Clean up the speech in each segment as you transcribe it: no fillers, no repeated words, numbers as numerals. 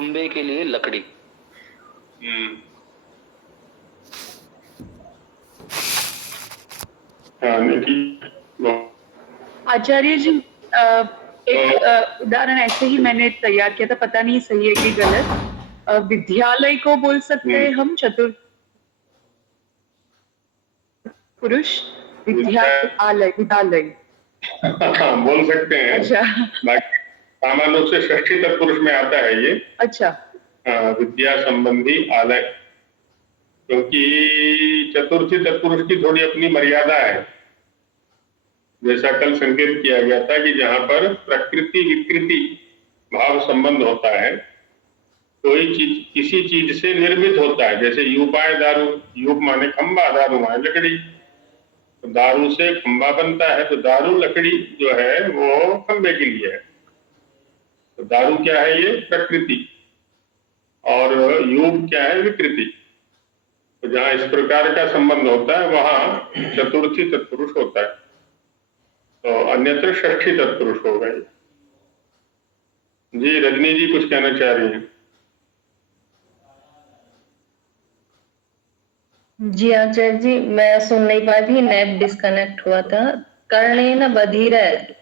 खंबे के लिए लकड़ी। आचार्य जी, एक उदाहरण ऐसे ही मैंने तैयार किया था, पता नहीं सही है कि गलत। विद्यालय को बोल सकते हैं हम, चतुर पुरुष, विद्यालय, विद्यालय। बोल सकते हैं। अच्छा, सामान्य रूप से षष्ठी तत्पुरुष में आता है ये। अच्छा, विद्या संबंधी आलय, क्योंकि चतुर्थी तत्पुरुष की थोड़ी अपनी मर्यादा है। जैसा कल संकेत किया गया था कि जहां पर प्रकृति विकृति भाव संबंध होता है, कोई चीज किसी चीज से निर्मित होता है, जैसे यूपाय दारू, यूप माने खंबा, दारू माने लकड़ी, तो दारू से खंबा बनता है, तो दारू लकड़ी जो है वो खंबे के लिए है। तो दारू क्या है? ये प्रकृति, और यूप क्या है? विकृति। तो जहां इस प्रकार का संबंध होता है वहां चतुर्थी तत्पुरुष होता है, तो अन्यत्र षष्ठी तत्पुरुष होगा। जी रजनी जी कुछ कहना चाह रही हैं? जी आचार्य जी, मैं सुन नहीं पाई थी, नेट डिस्कनेक्ट हुआ था। कर्णेन बधिर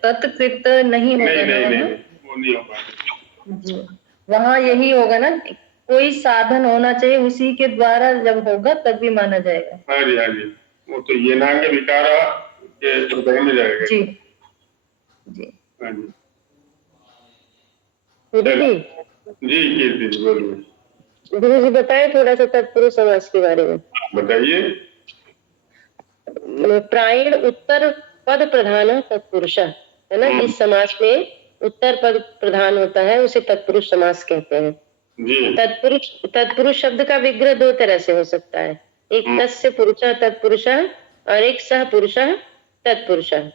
तत्कृत नहीं होगा नहीं, ना? नहीं, नहीं, वो नहीं होगा जी, वहाँ यही होगा ना, कोई साधन होना चाहिए, उसी के द्वारा जब होगा तभी माना जाएगा। हाँ जी, हाँ जी, वो तो ये नांग विकारा के हृदय में जाएगा। जी जी, हाँ जी, जी कीर्ति जी बोलिए। गुरु जी बताए थोड़ा सा तत्पुरुष समास के बारे में। बताइए। प्रायण उत्तर पद प्रधान तत्पुरुष है ना, इस समास में उत्तर पद प्रधान होता है, उसे तत्पुरुष समास कहते हैं। जी। तत्पुरुष शब्द का विग्रह दो तरह से हो सकता है, एक तस्य पुरुषः तत्पुरुषः और एक सह पुरुषः तत्पुरुषः।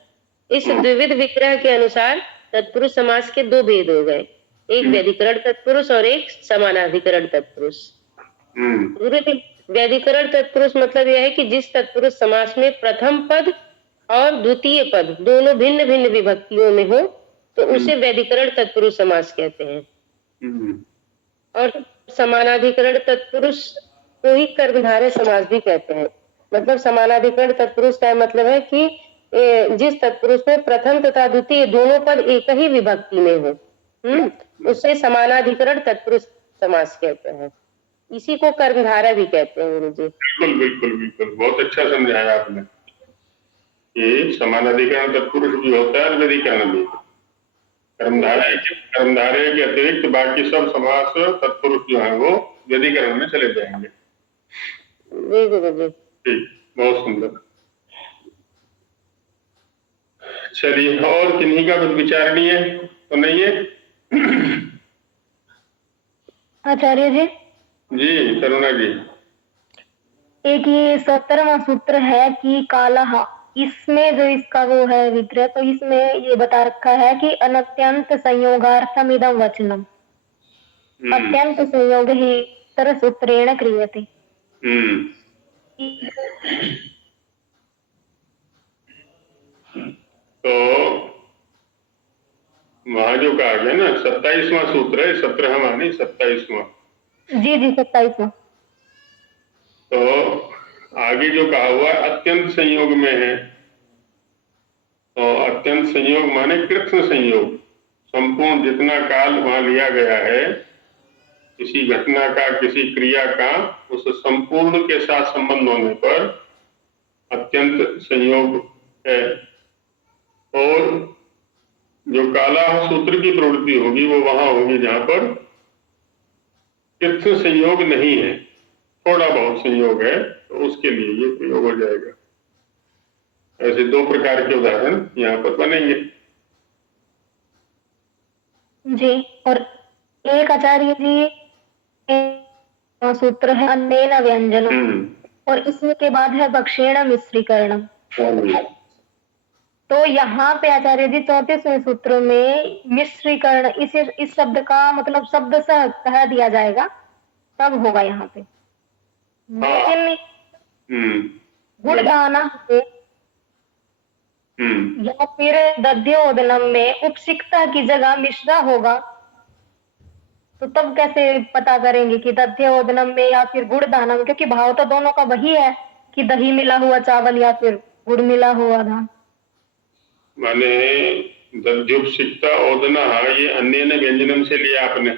इस द्विविध विग्रह के अनुसार तत्पुरुष समास के दो भेद हो गए, एक व्यधिकरण तत्पुरुष और एक समानाधिकरण तत्पुरुष। व्यधिकरण तत्पुरुष मतलब यह है कि जिस तत्पुरुष समास में प्रथम पद और द्वितीय पद दोनों भिन्न भिन्न विभक्तियों में हो, तो उसे व्यधिकरण तत्पुरुष समास कहते हैं। और समानाधिकरण तत्पुरुष को ही कर्मधारय समास भी कहते हैं। मतलब समानाधिकरण तत्पुरुष का मतलब है कि जिस तत्पुरुष में प्रथम तथा द्वितीय दोनों पद एक ही विभक्ति में हो, उसे समानाधिकरण तत्पुरुष समास कहते हैं। इसी को कर्मधारय भी कहते हैं गुरु जी। बिल्कुल बिल्कुल बिल्कुल, बहुत अच्छा समझाया आपने। ये समानाधिकरण तत्पुरुष भी होता है और व्यधिकरण भी। कर्मधारय के अतिरिक्त बाकी सब समास तत्पुरुष जो है वो व्यधिकरण में चले जाएंगे। जी गुरु जी। ठीक, बहुत सुंदर। चलिए, और किन्हीं का कुछ विचारणीय तो नहीं है? आचार्य जी। जी करुणा जी। एक ये 17वां सूत्र है कि कालः, इसमें जो इसका वो है विग्रह, तो इसमें ये बता रखा है कि अनत्यंत संयोगार्थम इदं वचनम, अत्यंत संयोग ही तरह सूत्रेण क्रियते। तो वहां जो कहा गया ना 27वां सूत्र है, 17वां नहीं 27वां। जी जी 27वां। तो आगे जो कहा हुआ अत्यंत संयोग में है, तो अत्यंत संयोग माने कृत्स्न संयोग, संपूर्ण जितना काल वहां लिया गया है किसी घटना का, किसी क्रिया का, उस संपूर्ण के साथ संबंध होने पर अत्यंत संयोग है। और जो काला सूत्र की प्रवृत्ति होगी वो वहां होगी जहां पर कृत्स्न संयोग नहीं है, थोड़ा बहुत संयोग है, तो उसके लिए ये प्रयोग हो जाएगा। ऐसे दो प्रकार के उदाहरण यहाँ पर बनेंगे। जी, और एक आचार्य जी सूत्र है अन्नेन व्यंजनम, और इसमें के बाद है भक्षेण मिश्रीकरणम। तो यहाँ पे आचार्य जी 34वें सूत्र में मिश्रीकरण, इस शब्द का मतलब शब्द से कह दिया जाएगा, तब होगा यहाँ पे। लेकिन गुणगाना या फिर दध्योदनम में उपसिक्ता की जगह मिश्रा होगा, तो तब कैसे पता करेंगे कि दध्योदनम में या फिर गुड़ दानम, क्योंकि भाव तो दोनों का वही है कि दही मिला हुआ चावल या फिर गुड़ मिला हुआ धान। माने दध्युपसिक्ता ओदना ये अन्येन व्यंजनम से लिया आपने,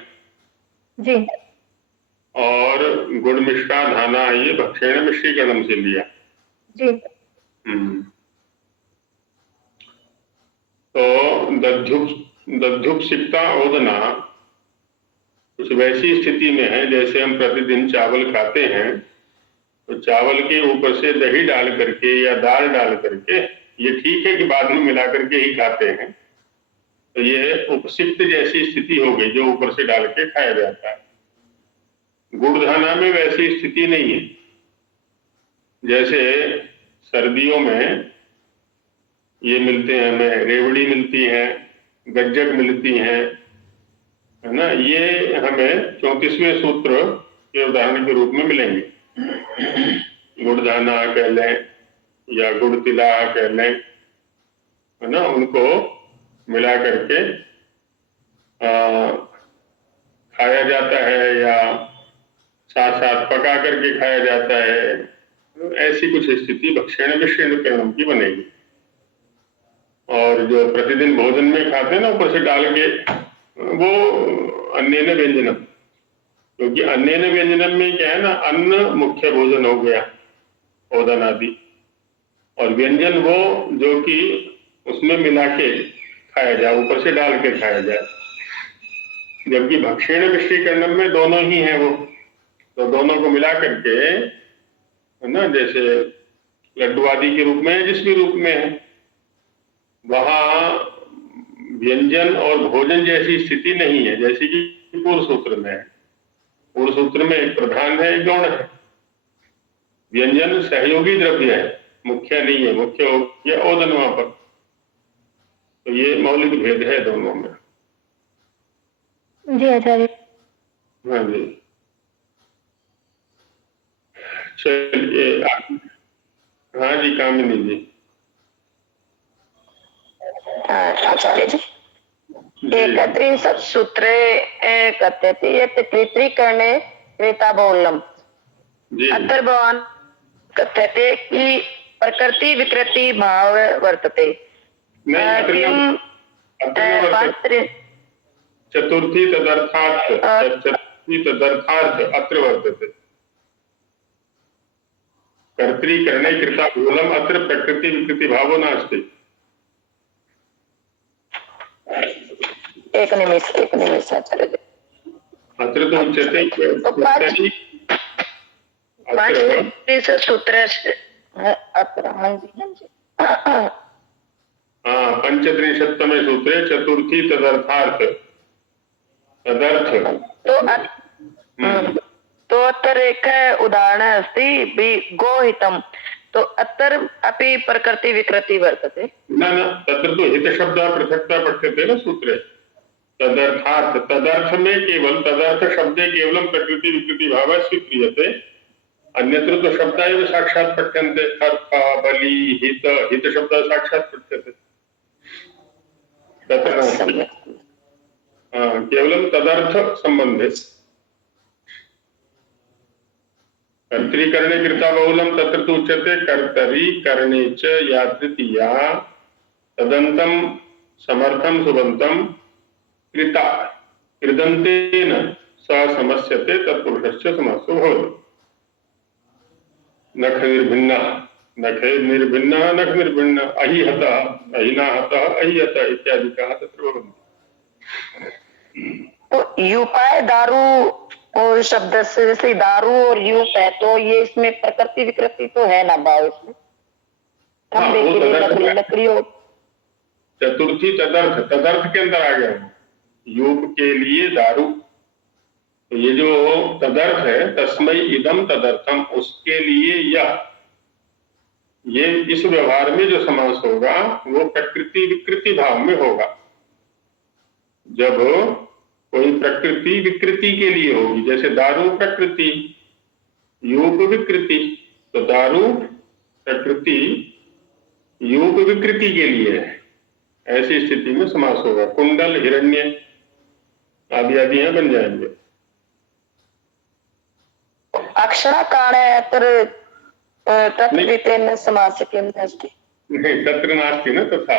जी और गुड़ मिष्टा धाना ये भक्षेण मिश्रीकरणम से लिया। जी तो दध्युपसिक्ता ओदना कुछ वैसी स्थिति में है जैसे हम प्रतिदिन चावल खाते हैं, तो चावल के ऊपर से दही डाल करके या दाल डाल करके, ये ठीक है कि बाद में मिला करके ही खाते हैं, तो ये उपसिक्त जैसी स्थिति हो गई जो ऊपर से डाल के खाया जाता है। गुड़धाना में वैसी स्थिति नहीं है। जैसे सर्दियों में ये मिलते हैं, हमें रेवड़ी मिलती है, गज्जक मिलती है ना, ये हमें 34वें सूत्र के उदाहरण के रूप में मिलेंगे। गुड़धाना कह लें या गुड़ तिला कह लें, है ना, उनको मिला करके खाया जाता है या साथ साथ पका करके खाया जाता है। ऐसी कुछ स्थिति भक्षेण मिश्रीकरणम की बनेगी। और जो प्रतिदिन भोजन में खाते हैं ना ऊपर से डाल के, वो अन्येन व्यंजनम, क्योंकि अन्येन व्यंजनम में क्या है ना, अन्न मुख्य भोजन हो गया, ओदन आदि, और व्यंजन वो जो कि उसमें मिला के खाया जाए, ऊपर से डाल के खाया जाए। जबकि भक्षेण मिश्रीकरणम में दोनों ही हैं वो, तो दोनों को मिला करके, है ना, जैसे लड्डू आदि के रूप में है, जिस भी रूप में है, वहां व्यंजन और भोजन जैसी स्थिति नहीं है जैसी कि पूर्व सूत्र में है। पूर्व सूत्र में एक प्रधान है, एक गौण है। व्यंजन सहयोगी द्रव्य है, मुख्य नहीं है, मुख्य हो गया ओदन वहां पर। तो ये मौलिक भेद है दोनों में। जी आचार्य। हाँ जी, चलिए। हाँ जी, कामिनी जी। आचार्य जी, एकत्रिंशत् सूत्रे कथ्यते यत् तृतीकरणे कृताबौलम, जी अत्र भवान् कथ्यते कि प्रकृति विकृति भाव वर्तते। नहीं, अत्र किम वर्तते। चतुर्थी तदर्थार्थ, चतुर्थी तदर्थार्थ अत्र वर्तते। कर्तृकरणे कृताबौलम अत्र प्रकृति विकृति भावो नास्ति। एक निमिष आचार्य जी। अत्र तो उच्यते पांच सूत्र पंचत्रिंशत्तमे सूत्रे चतुर्थी तदर्थार्थ तदर्थ। तो अत्र एक उदाहरण अस्ति गोहितम, तो अत्र अपि प्रकृति विकृति वर्तते। न तत्र तो हितशब्दः पृथक्तया पठ्यते न सूत्रे। तदर्थार्थ, तदर्थ में केवल तदर्थ शब्दे केवलं प्रकृति विकृति भावः स्वीक्रियते, अन्यत्र तो शब्द एव साक्षात् पठ्यन्ते। अर्थ, बलि, हित शब्दः साक्षात् पठ्यते। तत्र केवलं तदर्थ संबंधे। कर्तृकरणे कृता बहुलम तत्र तु उच्यते कर्तरि करणे च या तृतीया तदन्तं समर्थं सुबन्तं कृता कृदन्तेन स समस्यते तत्पुरुषस्य समासो भवति। नख निर्भिन्नः, नखे निर्भिन्नः, नख निर्भिन्नः, अहिहतः, अहिनाहतः, अहिहतः इत्यादिकाः तत्र भवन्ति। तो युपाय दारू और शब्द से, जैसे दारू और यूप है, तो ये इसमें प्रकृति विकृति तो है ना भाव इसमें। खंबे के लिए लकड़ियों। चतुर्थी तदर्थ, तदर्थ के अंदर आ गया यूप के लिए दारू। तो ये जो तदर्थ है, तस्मै इदम तदर्थम, उसके लिए यह, ये इस व्यवहार में जो समास होगा वो प्रकृति विकृति भाव में होगा। जब कोई प्रकृति विकृति के लिए होगी, जैसे दारू प्रकृति, यूप विकृति, तो दारू प्रकृति यूप विकृति के लिए है, ऐसी स्थिति में समास होगा। कुंडल, हिरण्य, आदि आदि यहाँ बन जाएंगे। अक्षराकाणे तत्कृतेन समासकेन अस्ति। नहीं, तत्र नास्ति न तथा।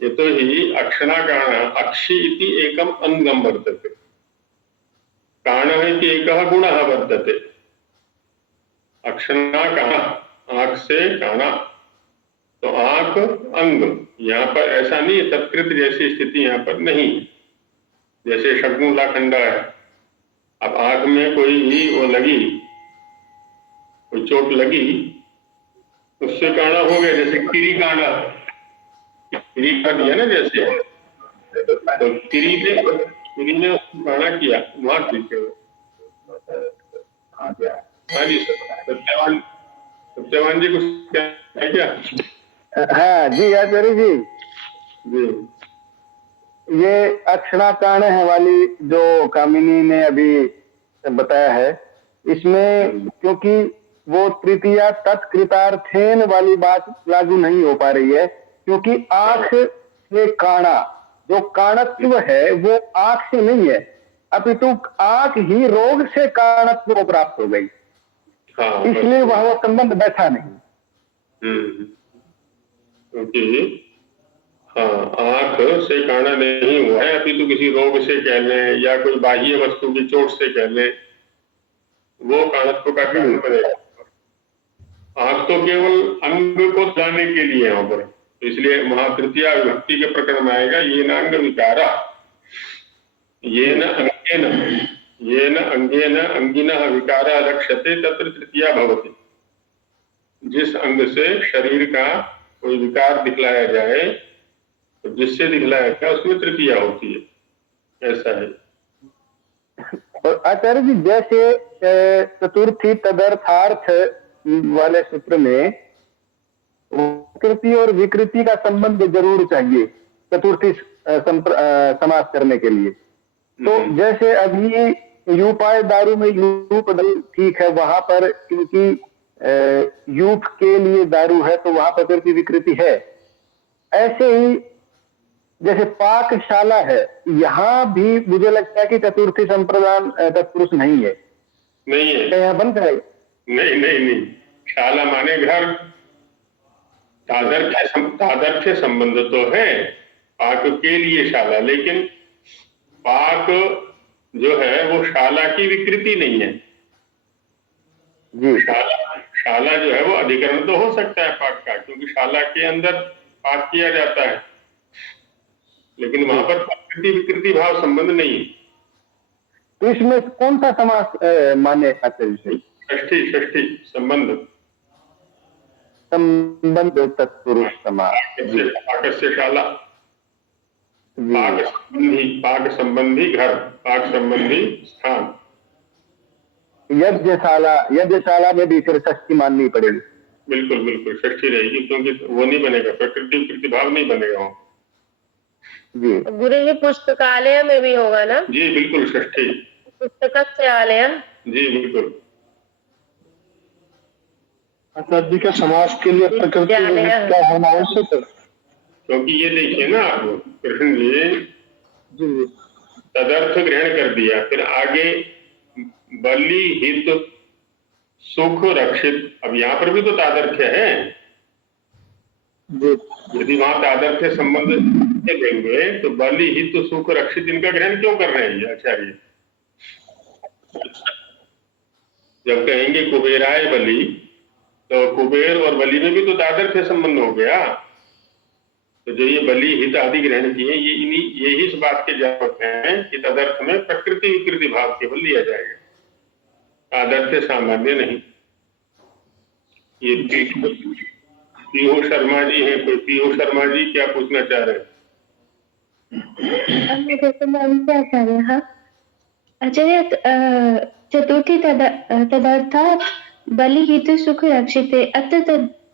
यतो हि अक्षराकाण अक्षि इति एकम् अंगं वर्तते, काणः इति एकः गुणः वर्तते। अक्षराकाण आंख से काणा, तो आंख अंग, यहाँ पर ऐसा नहीं है, तत्कृत जैसी स्थिति यहाँ पर नहीं। जैसे षड्मूला खंडा है, अब आंख में कोई वो लगी, कोई चोट लगी, उससे काणा हो गया। जैसे किरी काणा, किरी का दिया ना, जैसे तो किरी ने उसको काणा किया, वहां ठीक है। हाँ जी सत्यवान जी कुछ क्या है क्या? हाँ जी आचार्य जी, जी ये अक्षराकाण है वाली जो कामिनी ने अभी बताया है, इसमें क्योंकि वो तृतीया तत्कृतार्थेन वाली बात लागू नहीं हो पा रही है, क्योंकि आंख से काणा, जो काणत्व है वो आंख से नहीं है, अपितु आंख ही रोग से काणत्व को प्राप्त हो गई, हाँ, इसलिए वह वो संबंध बैठा नहीं। क्योंकि हाँ, आंख से काणा नहीं हुआ है, अपितु किसी रोग से कह लें या कोई बाह्य वस्तु की चोट से कह लें, वो काणत्व का कारण बनेगा। आंख तो केवल अंग को जाने के लिए है वहां पर, इसलिए वहां तृतीया विभक्ति के प्रकरण में आएगा ये न अंग विकारा, ये न अंगेन अंगिनः विकारा लक्ष्यते तत्र तृतीया भवति। जिस अंग से शरीर का कोई विकार दिखलाया जाए, तो जिससे दिखलाया जाए उसमें तृतीया होती है, ऐसा है। और आचार्य जी, जैसे चतुर्थी तदर्थार्थ वाले सूत्र में विकृति और विकृति का संबंध जरूर चाहिए चतुर्थी समास करने के लिए। तो जैसे अभी यूपाय दारू में यूप ठीक है, वहां पर क्योंकि यूप के लिए दारू है तो वहां प्रकृति विकृति है। ऐसे ही जैसे पाकशाला है, यहाँ भी मुझे लगता है कि चतुर्थी संप्रदान तत्पुरुष नहीं है, नहीं है, यहाँ बन जाएगा। नहीं, शाला माने घर, तादर्थ्य संबंध तो है पाक के लिए शाला, लेकिन पाक जो है वो शाला की विकृति नहीं है जी। शाला जो है वो अधिकरण तो हो सकता है पाक का, क्योंकि शाला के अंदर पाक किया जाता है, लेकिन वहां पर प्रकृति विकृति भाव संबंध नहीं है। तो इसमें कौन सा समास माने आचार्य? षष्ठी संबंध तत्पुरुष समास, पाकस्य शाला, पाक संबंधी घर, पाक संबंधी स्थान। यज्ञशाला में भी फिर षष्ठी माननी पड़ेगी। बिल्कुल षष्ठी रहेगी, क्योंकि वो नहीं बनेगा, प्रकृति विकृति भाव नहीं बनेगा वहाँ जी। गुरु जी पुस्तकालय में भी होगा ना? जी बिल्कुल, षष्ठी पुस्तकालय जी बिल्कुल। आचार्य जी का समाज के लिए प्रकृति क्या होना आवश्यक है? क्योंकि ये देखिए ना आप कृष्ण जी तदर्थ ग्रहण कर दिया, फिर आगे बलि हित सुख रक्षित, अब यहाँ पर भी तो तादर्थ्य है। यदि वहां तादर्थ्य संबंध लेंगे तो बलि हित सुख रक्षित इनका ग्रहण क्यों कर रहे हैं आचार्य? जब कहेंगे कुबेराय बलि, तो कुबेर और बलि में भी तो तादर्थ्य संबंध हो गया। तो जो ये बलि हित आदि ग्रहण किए, ये इस बात के जावक हैं कि तदर्थ में प्रकृति विकृति भाव केवल लिया जाएगा, तादर्थ्य सामान्य नहीं। ये पीहू शर्मा जी हैं, कोई पीहू शर्मा जी क्या पूछना चाह रहे हैं? आचार्य, चतुर्थी तदर्थात् बलि हित सुख रक्षिते, अत्र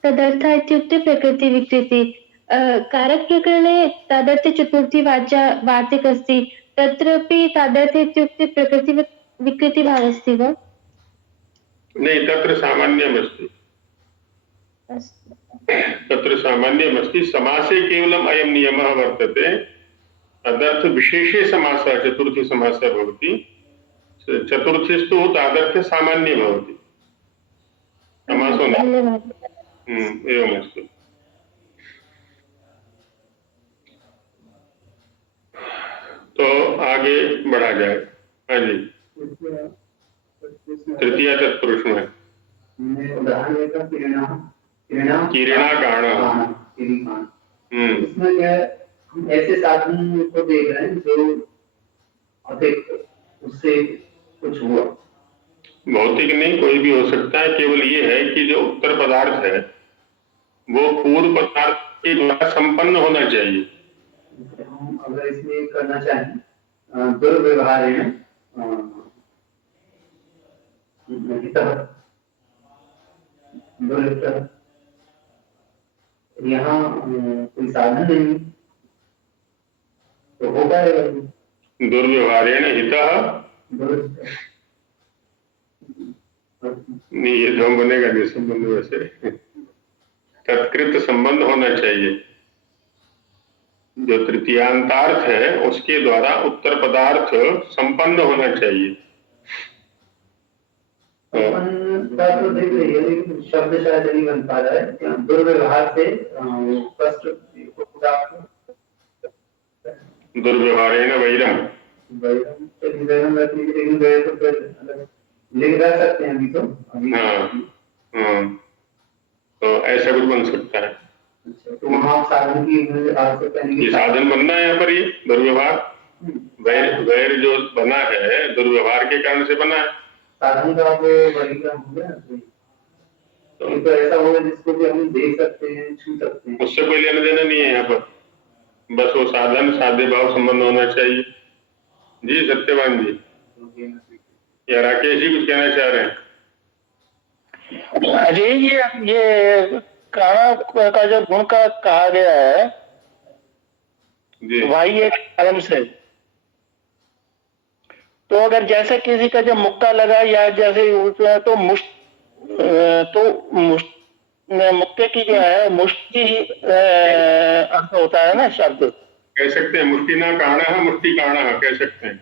तदर्था इत्युक्ते प्रकृति विकृति। कारक प्रकरणे तादर्थे चतुर्थी वार्तिक अस्ति, तत्रापि तादर्थे इत्युक्ते प्रकृति विकृति भाव अस्ति वा? नहीं, तत्र सामान्यमस्ति, तत्र सामान्यमस्ति। समासे केवलम् अयं नियमः वर्तते तदर्थ विशेषे समासः चतुर्थी समासः भवति, चतुर्थीस्तु तादर्थे सामान्ये भवति समासो न। एवमस्तु। तो आगे बढ़ा जाए। हाँ जी, तृतीय तत्पुरुष में किरणाकाण। इसमें क्या है, हम ऐसे साधन को देख रहे हैं जो अधिक उससे कुछ हुआ। भौतिक नहीं, कोई भी हो सकता है, केवल ये है कि जो उत्तर पदार्थ है वो पूर्व पदार्थ के द्वारा संपन्न होना चाहिए। हम अगर इसमें करना चाहें दुर्व्यवहार है यहाँ कोई साधन नहीं तो हो पाएगा। दुर्व्यवहारेण हितः नहीं, ये जो बनेगा नहीं संबंध, वैसे तत्कृत संबंध होना चाहिए। जो तृतीयांतार्थ है उसके द्वारा उत्तर पदार्थ संपन्न होना चाहिए। तो देख रही है, लेकिन शब्द शायद नहीं बन पा रहा है। दुर्व्यवहार से दुर्व्यवहारेण वैरम, लिख रह सकते हैं अभी तो। हाँ, तो ऐसा कुछ बन सकता है। तो वहाँ साधन की आवश्यकता नहीं। ये साधन बनना है यहाँ पर, ये दुर्व्यवहार वैर जो बना है दुर्व्यवहार के कारण से बना है। साधन का वो वर्गीकरण हो गया, तो ऐसा होगा जिसको भी हम देख सकते हैं, छू सकते हैं। उससे कोई लेना देना नहीं है यहाँ पर, बस वो साधन साध्य भाव संबंध होना चाहिए। जी सत्यवान जी या राकेश जी कुछ कहना चाह रहे हैं? अरे ये काणा का जो गुण का कहा गया है वही एक कर्म से, तो अगर जैसे किसी का जब मुक्का लगा या जैसे तो मुक्के की जो है मुष्टि अर्थ होता है ना शब्द, कह सकते हैं मुष्टि ना काणा है, मुष्टि काणा है कह सकते हैं।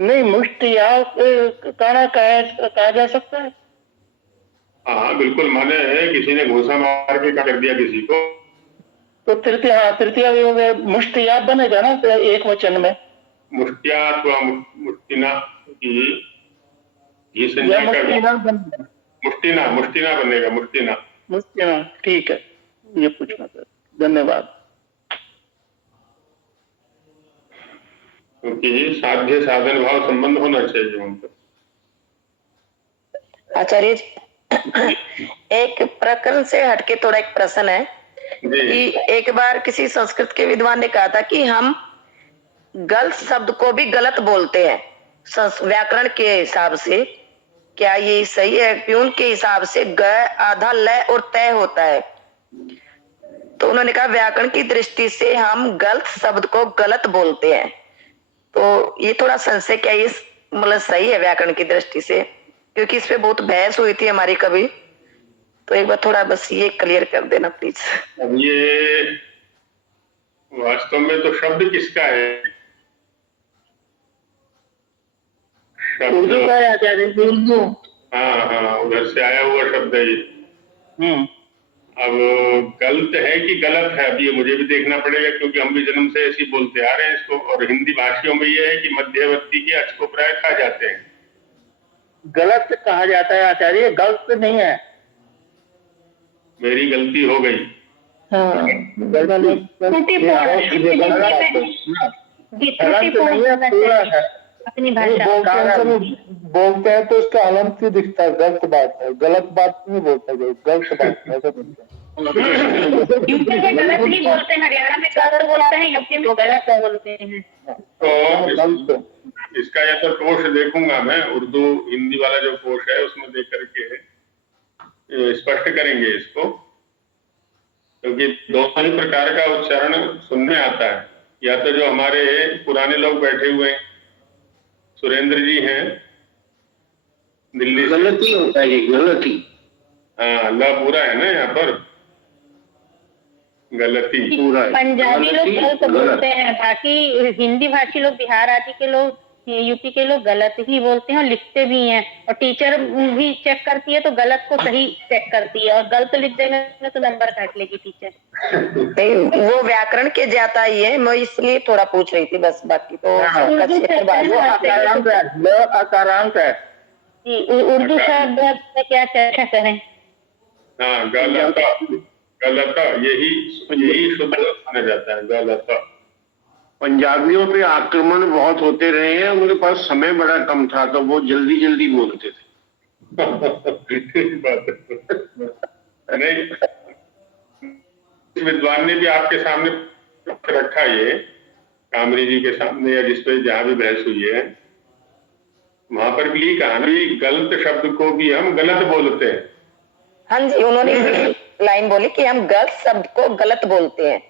नहीं, मुष्टि या काणा कहा जा सकता है। हाँ बिल्कुल, माने है किसी ने घूसा मार के कर दिया किसी को, तो तृतीया मुष्टिया बनेगा ना एक वचन में। मुष्टिया अथवा मुष्टिना की संज्ञा का मुष्टिना बनेगा, मुष्टिना। ठीक है, ये पूछना था, धन्यवाद। क्योंकि साध्य साधन भाव संबंध होना चाहिए वहां पर। आचार्य जी, एक प्रकरण से हटके थोड़ा एक प्रश्न है कि एक बार किसी संस्कृत के विद्वान ने कहा था कि हम गलत शब्द को भी गलत बोलते हैं व्याकरण के हिसाब से, क्या ये सही है? प्यून के हिसाब से ग आधा लय और तय होता है, तो उन्होंने कहा व्याकरण की दृष्टि से हम गलत शब्द को गलत बोलते हैं। तो ये थोड़ा संशय, क्या ये मतलब सही है व्याकरण की दृष्टि से? क्योंकि इस पे बहुत बहस हुई थी हमारी कभी, तो एक बार थोड़ा बस ये क्लियर कर देना प्लीज। अब ये वास्तव में तो शब्द किसका है? उर्दू का है आचार्य, उर्दू। हाँ, उधर से आया हुआ शब्द है ये। अब गलत है कि गलत है, अब ये मुझे भी देखना पड़ेगा, क्योंकि हम भी जन्म से ऐसी बोलते आ रहे हैं इसको। और हिंदी भाषियों में ये है कि मध्यवर्ती के अच को प्राय खा जाते हैं। गलत कहा जाता है आचार्य, गलत नहीं है। मेरी गलती हो गई। अपनी भाषा बोलते हैं तो उसका हलंत ही दिखता है, गलत बात है, गलत बात नहीं बोलता, गलत बात ऐसा बोलते हैं। यूपी में गलत नहीं बोलते, हरियाणा में गलत बोलते हैं, यूपी में गलत बोलते हैं। तो इसका या तो कोश देखूंगा मैं, उर्दू हिंदी वाला जो कोश है उसमें देख करके स्पष्ट करेंगे इसको, क्योंकि दोनों ही प्रकार का उच्चारण सुनने आता है। या तो जो हमारे पुराने लोग बैठे हुए हैं, सुरेंद्र जी हैं दिल्ली से, गलती होता है, गलती। हाँ, ल पूरा है ना यहाँ पर, गलती पंजाबी लोग गलत बोलते हैं, बाकी हिंदी भाषी लोग, बिहार आदि के लोग, यूपी के लोग गलत ही बोलते हैं और लिखते भी हैं। और टीचर भी चेक करती है तो गलत को सही चेक करती है, और गलत लिख देंगे तो नंबर काट लेगी टीचर। नहीं, वो व्याकरण के ज्यादा ही है, मैं इसलिए थोड़ा पूछ रही थी बस, बाकी तो सबका क्षेत्र बाजू। अकारांत है। उर्दू शब्द में क्या चर्चा करें? हाँ, गलत यही शुद्ध माना जाता है, गलत। पंजाबियों पे आक्रमण बहुत होते रहे हैं, उनके पास समय बड़ा कम था तो वो जल्दी जल्दी बोलते थे। ठीक बात है। नहीं, विद्वान ने भी आपके सामने रखा, ये कामरी जी के सामने या जिसपे जहां भी बहस हुई है, वहां पर भी यही कहा ना, गलत शब्द को भी हम गलत बोलते हैं। हाँ जी, उन्होंने लाइन बोली कि हम गलत शब्द को गलत बोलते हैं।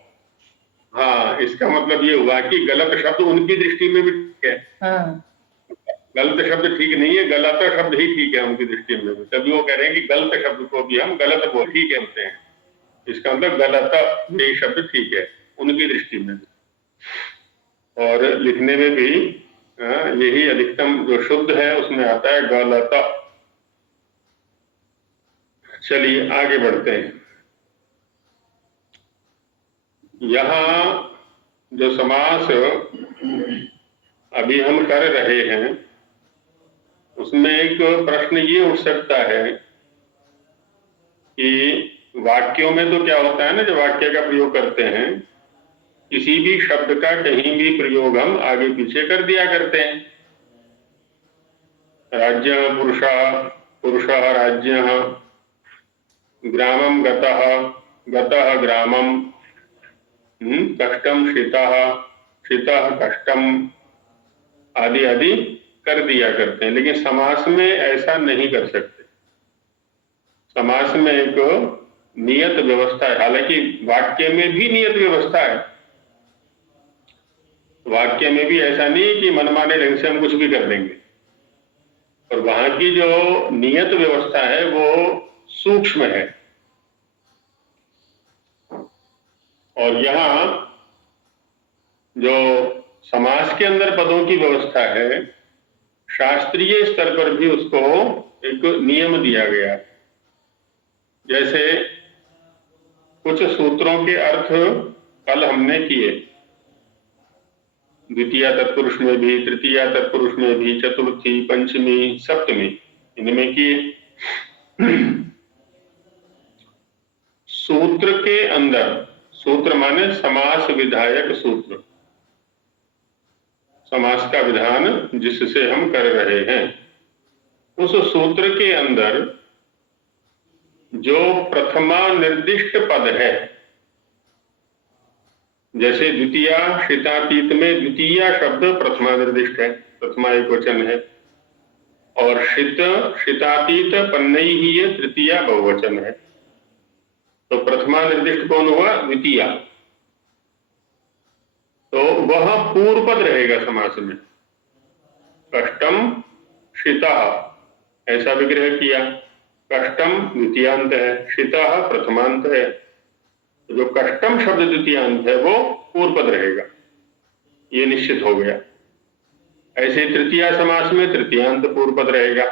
हाँ, इसका मतलब ये हुआ कि गलत शब्द उनकी दृष्टि में भी ठीक है। गलत शब्द ठीक नहीं है, गलत शब्द ही ठीक है उनकी दृष्टि में भी। तभी वो कह रहे हैं कि गलत शब्द को भी हम गलत बोल ठीक है बोलते हैं। इसका मतलब गलत ये शब्द ठीक है उनकी दृष्टि में भी। और लिखने में भी यही अधिकतम जो शुद्ध है उसमें आता है गलत। चलिए आगे बढ़ते हैं। यहाँ जो समास अभी हम कर रहे हैं उसमें एक प्रश्न ये उठ सकता है कि वाक्यों में तो क्या होता है ना, जब वाक्य का प्रयोग करते हैं किसी भी शब्द का कहीं भी प्रयोग हम आगे पीछे कर दिया करते हैं। राज्य पुरुषः राज्यः, ग्रामं गतः ग्रामं, कष्टम शितः कष्टम आदि आदि कर दिया करते हैं। लेकिन समास में ऐसा नहीं कर सकते। समास में एक नियत व्यवस्था है, हालांकि वाक्य में भी नियत व्यवस्था है। वाक्य में भी ऐसा नहीं है कि मनमाने ढंग से हम कुछ भी कर देंगे, और वहां की जो नियत व्यवस्था है वो सूक्ष्म है। और यहाँ जो समास के अंदर पदों की व्यवस्था है, शास्त्रीय स्तर पर भी उसको एक नियम दिया गया है। जैसे कुछ सूत्रों के अर्थ कल हमने किए, द्वितीय तत्पुरुष में भी, तृतीय तत्पुरुष में भी, चतुर्थी, पंचमी, सप्तमी, इनमें किए। सूत्र के अंदर, सूत्र माने समास विधायक सूत्र, समास का विधान जिससे हम कर रहे हैं, उस सूत्र के अंदर जो प्रथमा निर्दिष्ट पद है, जैसे द्वितीय शितातीत में द्वितीय शब्द प्रथमा निर्दिष्ट है, प्रथमा एक वचन है, और शितातीत पन्नई ही ये तृतीया बहुवचन है। तो प्रथमा निर्दिष्ट कौन हुआ? द्वितीय। तो वह पूर्व पद रहेगा समास में। कष्टम शितः ऐसा विग्रह किया, कष्टम द्वितीयांत है, शितः प्रथमांत है। तो जो कष्टम शब्द द्वितीयांत है वो पूर्व पद रहेगा, ये निश्चित हो गया। ऐसे तृतीया समास में तृतीयांत पूर्व पद रहेगा,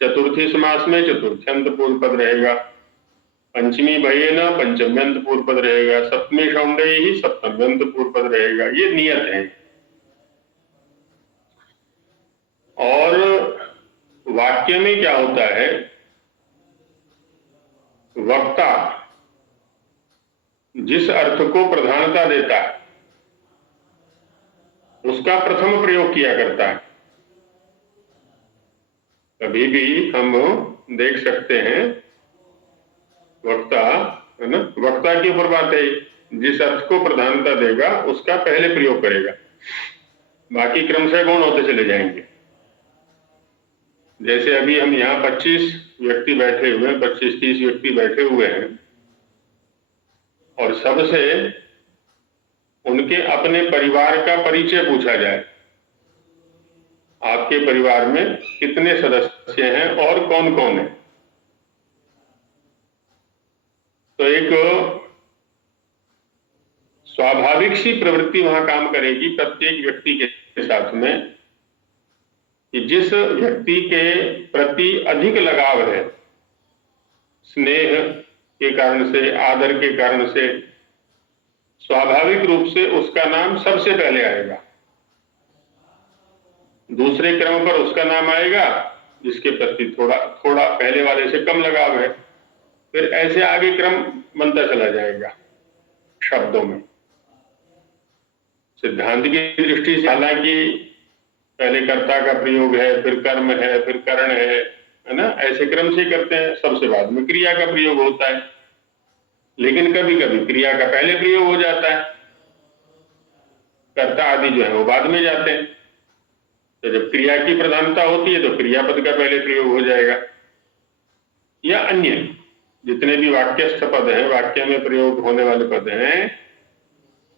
चतुर्थी समास में चतुर्थ्यंत पूर्व पद रहेगा, पंचमी भयेन पंचम्यंत पूर्व पद रहेगा, सप्तमी शौंडे ही सप्तम्यंत पूर्व पद रहेगा। ये नियत है। और वाक्य में क्या होता है, वक्ता जिस अर्थ को प्रधानता देता है उसका प्रथम प्रयोग किया करता है। कभी भी हम देख सकते हैं वक्ता, है ना, वक्ता के ऊपर बात है, जिस अर्थ को प्रधानता देगा उसका पहले प्रयोग करेगा, बाकी क्रमशः गौण होते चले जाएंगे। जैसे अभी हम यहाँ 25 व्यक्ति बैठे हुए हैं, 25-30 व्यक्ति बैठे हुए हैं, और सबसे उनके अपने परिवार का परिचय पूछा जाए, आपके परिवार में कितने सदस्य हैं और कौन कौन है, तो एक स्वाभाविक सी प्रवृत्ति वहां काम करेगी प्रत्येक व्यक्ति के साथ में कि जिस व्यक्ति के प्रति अधिक लगाव है, स्नेह के कारण से, आदर के कारण से, स्वाभाविक रूप से उसका नाम सबसे पहले आएगा। दूसरे क्रम पर उसका नाम आएगा जिसके प्रति थोड़ा पहले वाले से कम लगाव है, फिर ऐसे आगे क्रम बनता चला जाएगा शब्दों में। सिद्धांत की दृष्टि से हालांकि पहले कर्ता का प्रयोग है, फिर कर्म है, फिर करण है ना, ऐसे क्रम से करते हैं। सबसे बाद में क्रिया का प्रयोग होता है, लेकिन कभी कभी क्रिया का पहले प्रयोग हो जाता है, कर्ता आदि जो है वो बाद में जाते हैं। तो जब क्रिया की प्रधानता होती है तो क्रियापद का पहले प्रयोग हो जाएगा, या अन्य जितने भी वाक्यस्थ पद हैं, वाक्य में प्रयोग होने वाले पद हैं,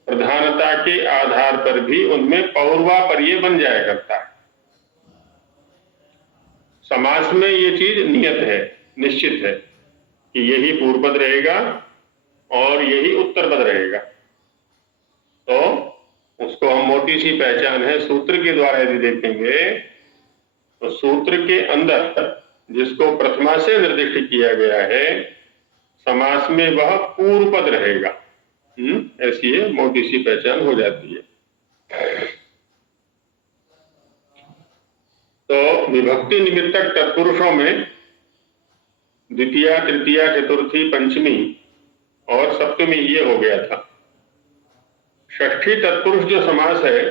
प्रधानता के आधार पर भी उनमें पौर्वापर्य बन जाया करता है। समास में ये चीज नियत है, निश्चित है कि यही पूर्व पद रहेगा और यही उत्तर पद रहेगा। तो उसको हम मोटी सी पहचान है सूत्र के द्वारा यदि देखेंगे तो सूत्र के अंदर जिसको प्रथमा से निर्दिष्ट किया गया है, समास में वह पूर्व पद रहेगा। ऐसी ये मोटी सी पहचान हो जाती है। तो विभक्ति निमित्तक तत्पुरुषों में द्वितीया, तृतीया, चतुर्थी, पंचमी और सप्तमी ये हो गया था। षष्ठी तत्पुरुष जो समास है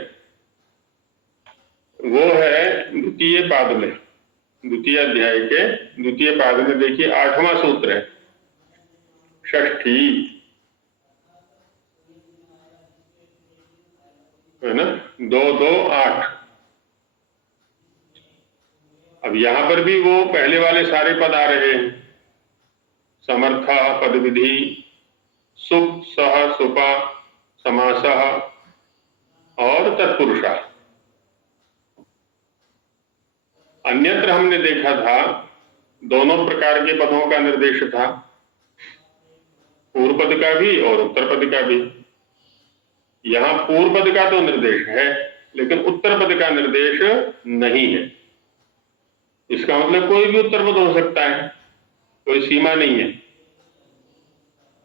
वो है द्वितीय पाद में, द्वितीय अध्याय के द्वितीय पाद में देखिए 8वां सूत्र है षष्ठी, है ना, 2 2 8। अब यहां पर भी वो पहले वाले सारे पद आ रहे हैं, समर्था, पद विधि, सुप, सह, सुपा, समासः और तत्पुरुषा। अन्यत्र हमने देखा था दोनों प्रकार के पदों का निर्देश था, पूर्व पद का भी और उत्तर पद का भी। यहां पूर्व पद का तो निर्देश है लेकिन उत्तर पद का निर्देश नहीं है। इसका मतलब कोई भी उत्तर पद हो सकता है, कोई सीमा नहीं है।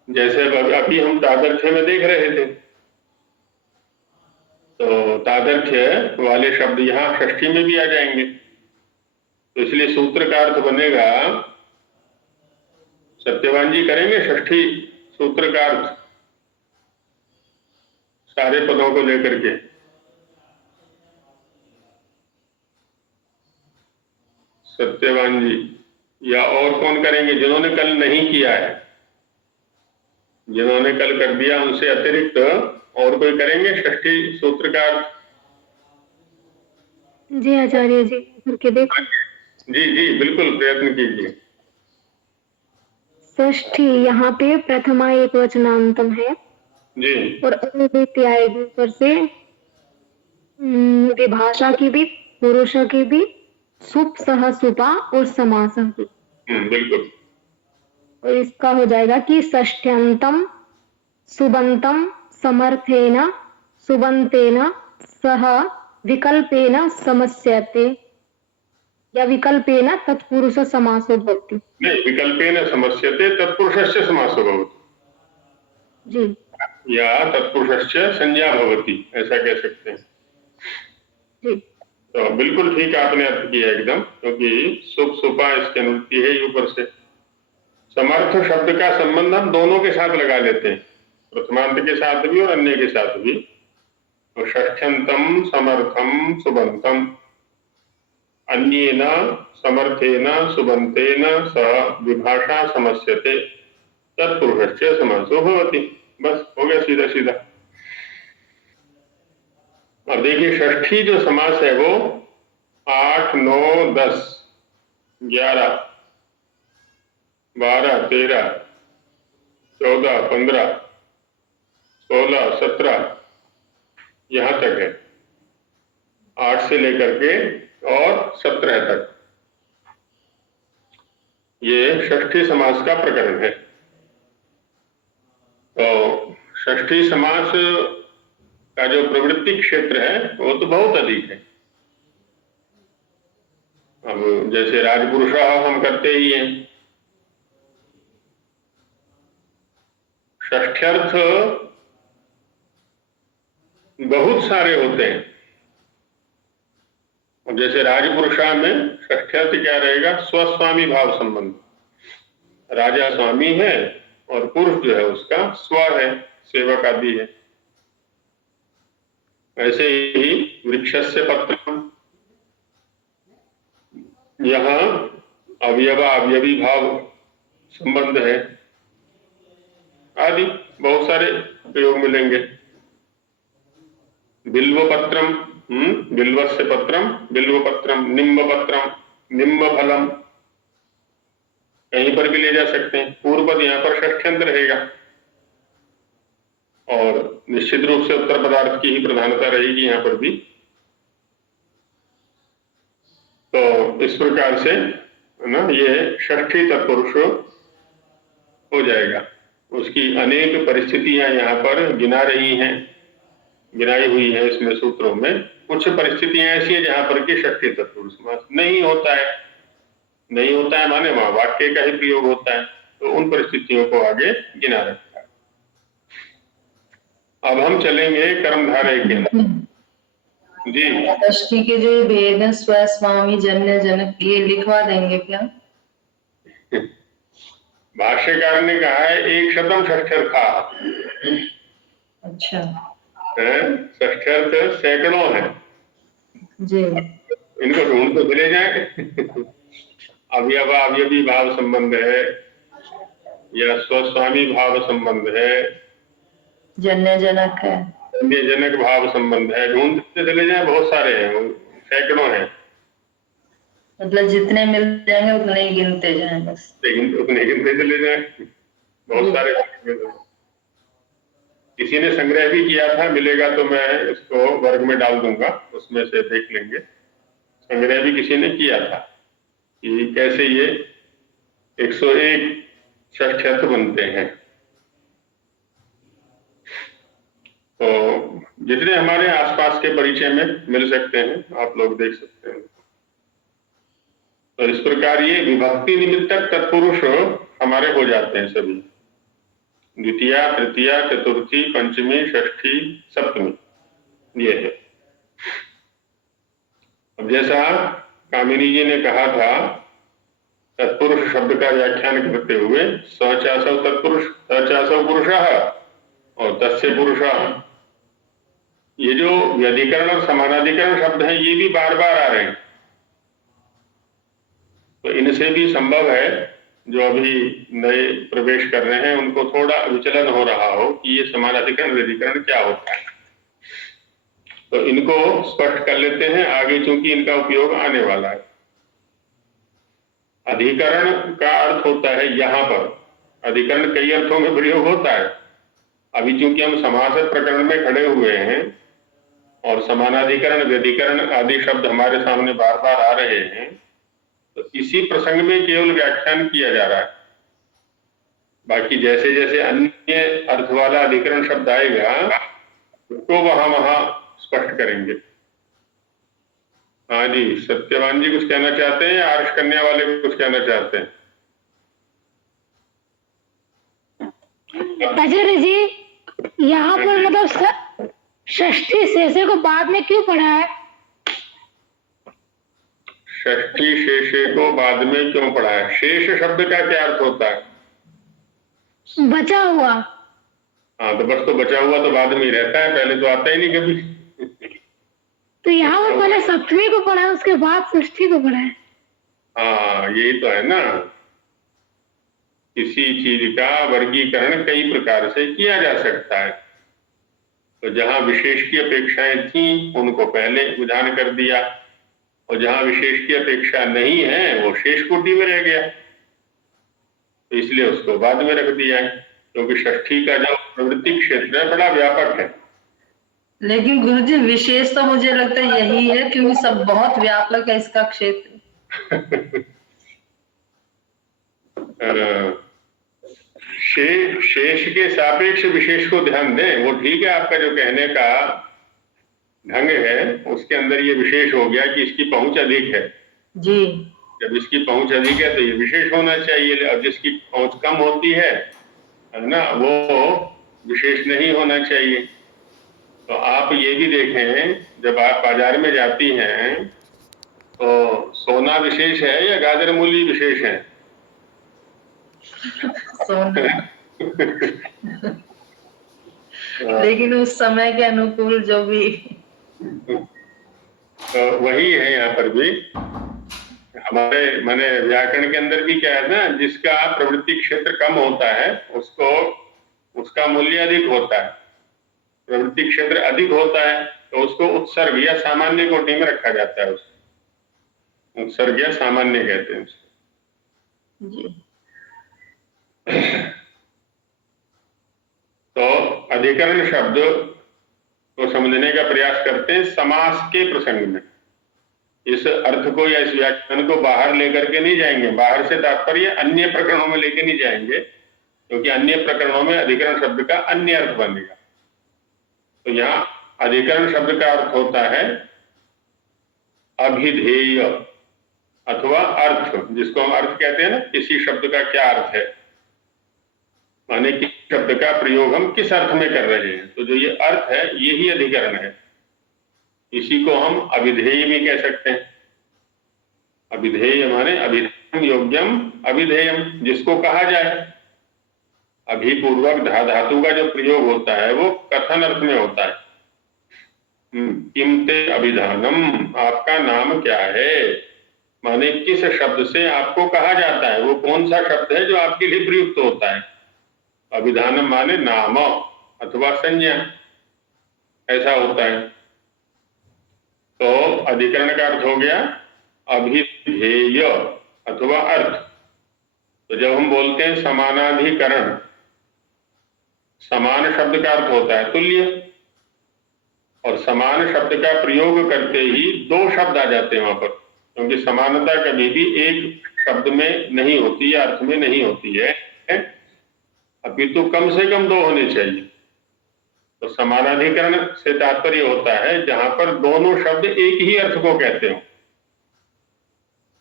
जैसे अभी हम तादर्थ्य में देख रहे थे, तो तादर्थ्य वाले शब्द यहाँ षष्ठी में भी आ जाएंगे, तो इसलिए सूत्र का अर्थ बनेगा, सत्यवान जी करेंगे षष्ठी सूत्र का अर्थ सारे पदों को लेकर के। सत्यवान जी या और कौन करेंगे जिन्होंने कल नहीं किया है? जिन्होंने कल कर दिया उनसे अतिरिक्त और कोई करेंगे षष्ठी सूत्र का अर्थ? जी आचार्य जी करके देखो। जी जी बिल्कुल प्रयत्न कीजिए। षष्ठी यहाँ पे प्रथमा एक वचनांतम है जी और अनुवृत्ति आएगी ऊपर से, विभाषा की भी, पुरुष की भी, सुप, सह, सुपा और समास की। बिल्कुल। और इसका हो जाएगा कि षष्ठ्यंतम सुबंतम समर्थेन सुबंतेन सह विकल्पेन समस्यते, या विकल्पेन तत्पुरुष समासो भवति। नहीं, विकल्पेन समस्यते तत्पुरुषस्य समासो भवति जी, या तत्पुरुषस्य संज्ञा भवति, ऐसा कह सकते हैं जी। तो बिल्कुल ठीक आपने अर्थ किया एकदम, क्योंकि सुप, सुपा इसकी अनुवृत्ति है ऊपर से। समर्थ शब्द का संबंध हम दोनों के साथ लगा लेते हैं, प्रथमांत के साथ भी और अन्य के साथ भी। तो षष्ठ्यंतम समर्थम सुबंतम अन्येन समर्थेन सुबंतेन सह विभाषा समस्यते तत्पुरुषस्य समासो भवति। बस हो गया सीधा सीधा। अब देखिए षष्ठी जो समास है वो 8, 9, 10, 11, 12, 13, 14, 15, 16, 17 यहां तक है, 8 से लेकर के और 17 तक ये षष्ठी समास का प्रकरण है। तो षष्ठी समास का जो प्रवृत्ति क्षेत्र है वो तो बहुत अधिक है। अब जैसे राजपुरुष हम करते ही हैं, षष्ठ्यर्थ बहुत सारे होते हैं। और जैसे राजपुरुषा में षष्ठ्यर्थ क्या रहेगा? स्वस्वामी भाव संबंध। राजा स्वामी है और पुरुष जो है उसका स्व है, सेवक आदि है। ऐसे ही वृक्षस्य पत्रम, यहाँ अवयवा अवयवी भाव संबंध है आदि बहुत सारे प्रयोग मिलेंगे। बिल्व पत्रम, बिल्वस्य पत्रम, बिल्व पत्रम, निम्ब पत्रम, निम्ब फलम, कहीं पर भी ले जा सकते हैं। पूर्व पद यहाँ पर षष्ठ्यंत रहेगा और निश्चित रूप से उत्तर पदार्थ की ही प्रधानता रहेगी यहाँ पर भी। तो इस प्रकार से ना ये षष्ठी तत्पुरुष हो जाएगा। उसकी अनेक परिस्थितियां यहाँ पर गिनाई हुई है इसमें सूत्रों में। कुछ परिस्थितियां ऐसी है जहां पर कि षष्ठी तत्पुरुष समास नहीं होता है माने वहां वाक्य का ही प्रयोग होता है, तो उन परिस्थितियों को आगे गिना रखा है। अब हम चलेंगे कर्मधारय के जी। षष्ठी के जो भेद स्व स्वामी जन्य जनक ये लिखवा देंगे क्या? भाष्यकार ने कहा है 100 षष्ठ्यर्था। अच्छा, षष्ठ्यर्थ सैकड़ों है जी। इनको ढूंढ तो चले जाए। अवयवा अवयवी भाव संबंध है या स्वस्वामी भाव संबंध है, जन्य जनक है, जन्य जनक भाव संबंध है, ढूंढते चले जाए। बहुत सारे हैं, सैकड़ों हैं। मतलब जितने मिल जाएंगे उतने ही गिनते जाएं बस। लेकिन उतने गिनते चले जाए, बहुत सारे। किसी ने संग्रह भी किया था, मिलेगा तो मैं इसको वर्ग में डाल दूंगा, उसमें से देख लेंगे। संग्रह भी किसी ने किया था कि कैसे ये 101 षष्ठ्यर्थ बनते हैं। तो जितने हमारे आसपास के परिचय में मिल सकते हैं आप लोग देख सकते हैं। तो इस प्रकार ये विभक्ति निमित्तक तत्पुरुष हमारे हो जाते हैं सभी। द्वितीया, तृतीया, चतुर्थी, पंचमी, षष्ठी, सप्तमी, ये है। अब जैसा कामिनी जी ने कहा था, तत्पुरुष शब्द का व्याख्यान करते हुए सचासव तत्पुरुष, सचासव पुरुषः और तस्य पुरुषः, ये जो व्यधिकरण और समानाधिकरण शब्द हैं ये भी बार बार आ रहे हैं। तो इनसे भी संभव है जो अभी नए प्रवेश कर रहे हैं उनको थोड़ा विचलन हो रहा हो कि ये समानाधिकरण व्यधिकरण क्या होता है। तो इनको स्पष्ट कर लेते हैं आगे, चूंकि इनका उपयोग आने वाला है। अधिकरण का अर्थ होता है यहाँ पर, अधिकरण कई अर्थों में प्रयोग होता है। अभी चूंकि हम समास प्रकरण में खड़े हुए हैं और समानाधिकरण व्यधिकरण आदि शब्द हमारे सामने बार बार आ रहे हैं, तो इसी प्रसंग में केवल व्याख्यान किया जा रहा है। बाकी जैसे जैसे अन्य अर्थ वाला अधिकरण शब्द आएगा उसको वहां स्पष्ट करेंगे। हाँ जी, सत्यवान जी कुछ कहना चाहते हैं या आर्ष कन्या वाले कुछ कहना चाहते हैं? आचार्य जी, यहाँ पर मतलब षष्ठी शेषे को बाद में क्यों पढ़ा है? षष्ठी शेषे को बाद में क्यों पढ़ा है? शेष शब्द का क्या अर्थ होता है? बचा हुआ। हाँ, तो बस तो बचा हुआ तो बाद में ही रहता है, पहले तो आता ही नहीं कभी। तो यहाँ पर पहले सप्तमी को पढ़ा है, उसके बाद षष्ठी को पढ़ा है। हाँ, यही तो है ना। किसी चीज का वर्गीकरण कई प्रकार से किया जा सकता है। तो जहां विशेष की अपेक्षाएं थी उनको पहले विधान कर दिया, और जहां विशेष की अपेक्षा नहीं है वो शेष कोटि में रह गया, तो इसलिए उसको बाद में रख दिया है। क्योंकि षष्ठी का जो प्रवृत्ति क्षेत्र है बड़ा व्यापक है। लेकिन गुरुजी विशेष तो मुझे लगता है यही है, क्योंकि सब बहुत व्यापक है इसका क्षेत्र। शेष के सापेक्ष विशेष को ध्यान दें, वो ठीक है, आपका जो कहने का ढंग है उसके अंदर ये विशेष हो गया कि इसकी पहुंच अधिक है जी। जब इसकी पहुंच अधिक है तो ये विशेष होना चाहिए, अब जिसकी पहुंच कम होती है ना, वो विशेष नहीं होना चाहिए। तो आप ये भी देखें, जब आप बाजार में जाती हैं तो सोना विशेष है या गाजर मूली विशेष है? सोना। लेकिन उस समय के अनुकूल जो भी। तो वही है यहाँ पर भी हमारे माने व्याकरण के अंदर भी क्या है ना, जिसका प्रवृत्ति क्षेत्र कम होता है उसको उसका मूल्य अधिक होता है, प्रवृत्ति क्षेत्र अधिक होता है तो उसको उत्सर्ग या सामान्य कोटि में रखा जाता है, उसको उत्सर्ग या सामान्य कहते हैं उसको। जी। तो अधिकरण शब्द को समझने का प्रयास करते हैं समास के प्रसंग में। इस अर्थ को या इस व्याख्यान को बाहर लेकर के नहीं जाएंगे, बाहर से तात्पर्य अन्य प्रकरणों में लेके नहीं जाएंगे, क्योंकि अन्य प्रकरणों में अधिकरण शब्द का अन्य अर्थ बनेगा। तो यहाँ अधिकरण शब्द का अर्थ होता है अभिधेय अथवा अर्थ, जिसको हम अर्थ कहते हैं ना, किसी शब्द का क्या अर्थ है, माने किस शब्द का प्रयोग हम किस अर्थ में कर रहे हैं। तो जो ये अर्थ है यही अधिकरण है, इसी को हम अभिधेय भी कह सकते हैं। अभिधेय माने अभिधेयम योग्यम अभिधेयम, जिसको कहा जाए। अभिपूर्वक धातु का जो प्रयोग होता है वो कथन अर्थ में होता है। किम ते अभिधानम, आपका नाम क्या है, माने किस शब्द से आपको कहा जाता है, वो कौन सा शब्द है जो आपके लिए प्रयुक्त होता है। अभिधानम माने नाम अथवा संज्ञा, ऐसा होता है। तो अधिकरण का अर्थ हो गया अभिधेय अथवा अर्थ। तो जब हम बोलते हैं समानाधिकरण, समान शब्द का अर्थ होता है तुल्य, और समान शब्द का प्रयोग करते ही दो शब्द आ जाते हैं वहां पर, क्योंकि समानता कभी भी एक शब्द में नहीं होती या अर्थ में नहीं होती है, अपितु कम से कम दो होने चाहिए। तो समानाधिकरण से तात्पर्य होता है जहां पर दोनों शब्द एक ही अर्थ को कहते हो,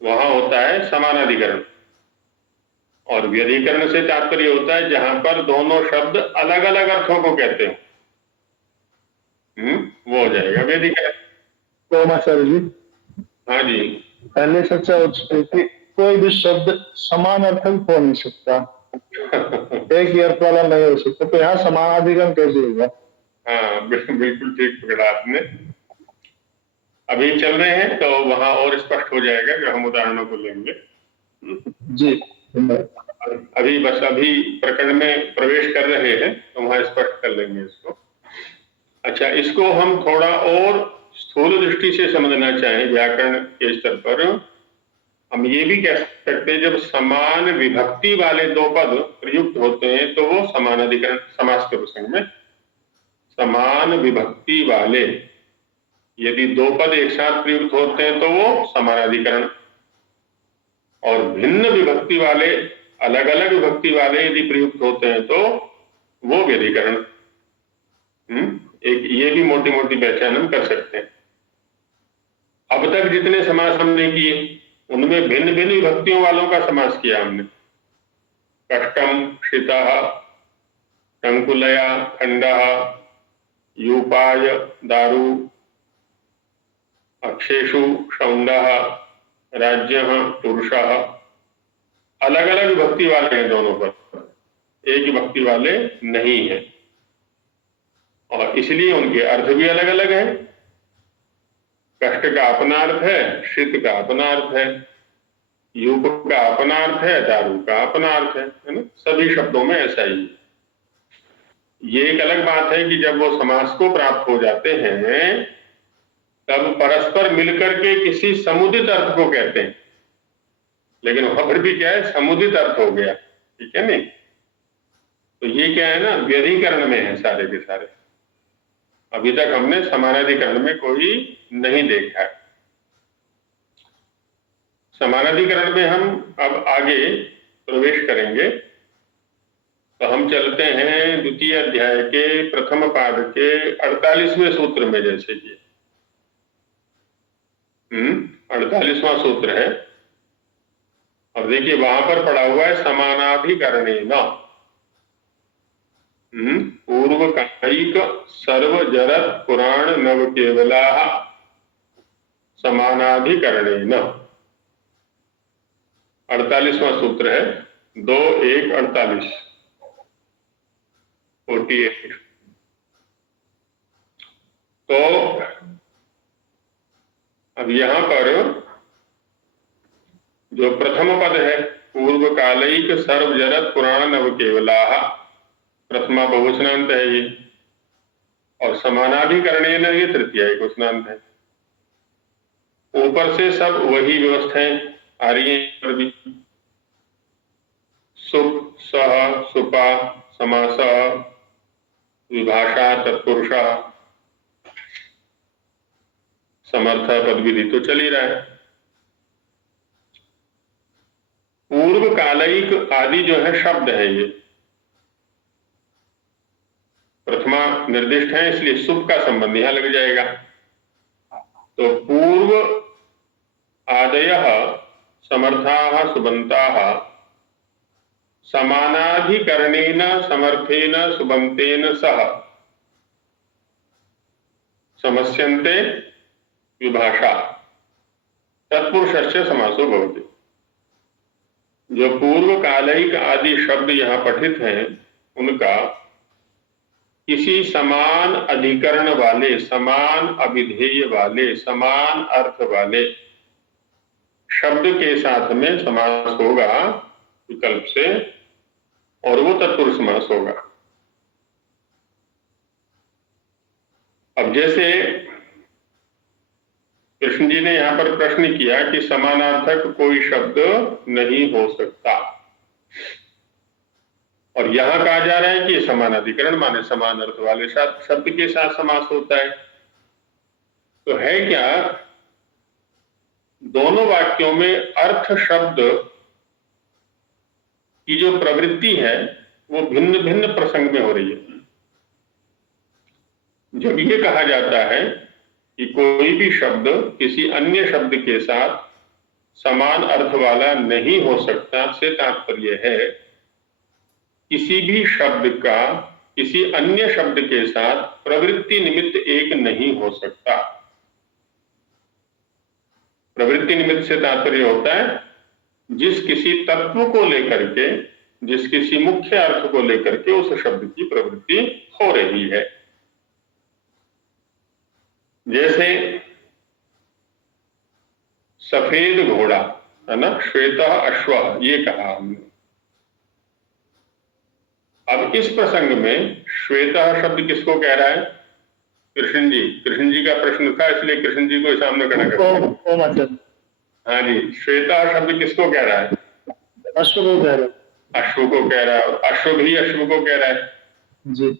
वहां होता है समानाधिकरण। और व्यधिकरण से तात्पर्य होता है जहां पर दोनों शब्द अलग अलग अर्थों को कहते हो, वो हो जाएगा व्यधिकरण। तो मास्टर जी, हाँ जी, पहले चर्चा हो चुकी थी, कोई भी शब्द समान अर्थक हो नहीं सकता, एक ही अर्थ वाला नहीं हो सकता, तो यहाँ समानाधिकरण कैसे होगा? हाँ बिल्कुल ठीक पकड़ा आपने। अभी चल रहे हैं तो वहां और स्पष्ट हो जाएगा जो हम उदाहरणों को लेंगे जी। अभी प्रकरण में प्रवेश कर रहे हैं तो वहां स्पष्ट कर लेंगे इसको। अच्छा, इसको हम थोड़ा और स्थूल दृष्टि से समझना चाहें व्याकरण के स्तर पर, हम ये भी कह सकते हैं जब समान विभक्ति वाले दो पद प्रयुक्त होते हैं तो वो समानाधिकरण, समास के प्रसंग में समान विभक्ति वाले यदि दो पद एक साथ प्रयुक्त होते हैं तो वो समानाधिकरण, और भिन्न विभक्ति वाले, अलग अलग विभक्ति वाले यदि प्रयुक्त होते हैं तो वो व्यधिकरण। एक ये भी मोटी मोटी पहचान हम कर सकते हैं। अब तक जितने समास हमने किए उनमें भिन्न भिन्न विभक्तियों वालों का समास किया हमने। कष्टम क्षितः, टंकुलया खंडः, यूपाय दारु, अक्षेषु शौंडः, राज्यः पुरुषः, अलग अलग विभक्ति वाले हैं दोनों पर, एक विभक्ति वाले नहीं है, और इसलिए उनके अर्थ भी अलग अलग हैं। कष्ट का अपना अर्थ है, शीत का अपना अर्थ है, यूप का अपना अर्थ है, दारू का अपना अर्थ है ना, सभी शब्दों में ऐसा ही। ये एक अलग बात है कि जब वो समास को प्राप्त हो जाते हैं तब परस्पर मिलकर के किसी समुदित अर्थ को कहते हैं, लेकिन वहां पर भी क्या है, समुदित अर्थ हो गया, ठीक है नहीं। तो ये क्या है ना, व्यधिकरण में है सारे के सारे। अभी तक हमने समानाधिकरण में कोई नहीं देखा है। समानाधिकरण में हम अब आगे प्रवेश करेंगे तो हम चलते हैं द्वितीय अध्याय के प्रथम पाद के 48वें सूत्र में, जैसे कि 48वां सूत्र है, और देखिए वहां पर पड़ा हुआ है समानाधिकरणेन पूर्व कायिक सर्व जरत पुराण नव केवला समानाधिकरणेन। 48वां सूत्र है 2:1:48 48। तो अब यहां पर जो प्रथम पद है पूर्व कालिक सर्व जरत पुराण नव केवला, प्रथमा बहुवचनांत है ये, और समानाधिकरणेन ये तृतीया एकवचनांत है। ऊपर से सब वही व्यवस्थाएं आ रही है पर भी, सुप सह सुपा समास विभाषा तत्पुरुषा समर्थ पद विधि तो चल ही रहा है। पूर्व कालिक आदि जो है शब्द है, ये प्रथमा निर्दिष्ट है, इसलिए सुप का संबंध यहां लग जाएगा। तो पूर्व आदयः समर्थाः सुबन्ताः समानाधिकरणेन समर्थेन सुबन्तेन सह समस्यन्ते विभाषा तत्पुरुषस्य समासो भवति। जो पूर्व कालिक आदि शब्द यहां पठित हैं उनका किसी समान अधिकरण वाले, समान अभिधेय वाले, समान अर्थ वाले शब्द के साथ में समास होगा विकल्प से, और वो तत्पुरुष समास होगा। अब जैसे कृष्ण जी ने यहां पर प्रश्न किया कि समानार्थक कोई शब्द नहीं हो सकता, और यहां कहा जा रहा है कि समानाधिकरण माने समान अर्थ वाले शब्द के साथ समास होता है। तो है क्या, दोनों वाक्यों में अर्थ शब्द की जो प्रवृत्ति है वो भिन्न भिन्न प्रसंग में हो रही है। जब ये कहा जाता है कि कोई भी शब्द किसी अन्य शब्द के साथ समान अर्थ वाला नहीं हो सकता, से तात्पर्य है किसी भी शब्द का किसी अन्य शब्द के साथ प्रवृत्ति निमित्त एक नहीं हो सकता। प्रवृत्ति निमित्त से तात्पर्य होता है जिस किसी तत्व को लेकर के, जिस किसी मुख्य अर्थ को लेकर के उस शब्द की प्रवृत्ति हो रही है। जैसे सफेद घोड़ा है ना, श्वेतः अश्वः, ये कहा हमने। अब इस प्रसंग में श्वेतः शब्द किसको कह रहा है? कृष्ण जी का प्रश्न था, इसलिए कृष्ण जी को सामने खड़ा करते। हाँ जी, श्वेतः शब्द किसको कह रहा है? अश्व को कह रहा है। अश्व को कह रहा है, और अश्व भी अश्व को कह रहा है जी।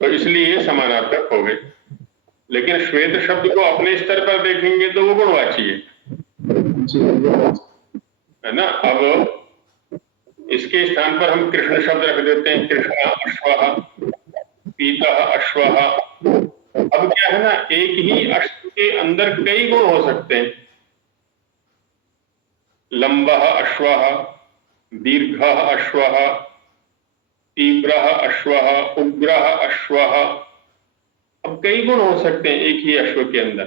तो इसलिए समानार्थक हो गए। लेकिन श्वेत शब्द को अपने स्तर पर देखेंगे तो वो गुणवाची है ना। अब इसके स्थान पर हम कृष्ण शब्द रख देते हैं, कृष्ण अश्वः, पीतः अश्वः। अब क्या है ना, एक ही अश्व के अंदर कई गुण हो सकते हैं। लंबः अश्वः, दीर्घः अश्वः, तीव्रः अश्वः, उग्रः अश्वः। अब कई गुण हो सकते हैं एक ही अश्व के अंदर।